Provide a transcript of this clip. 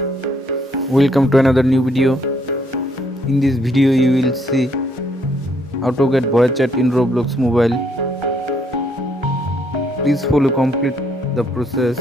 Welcome to another new video. In this video you will see how to get voice chat in Roblox mobile. Please follow complete the process.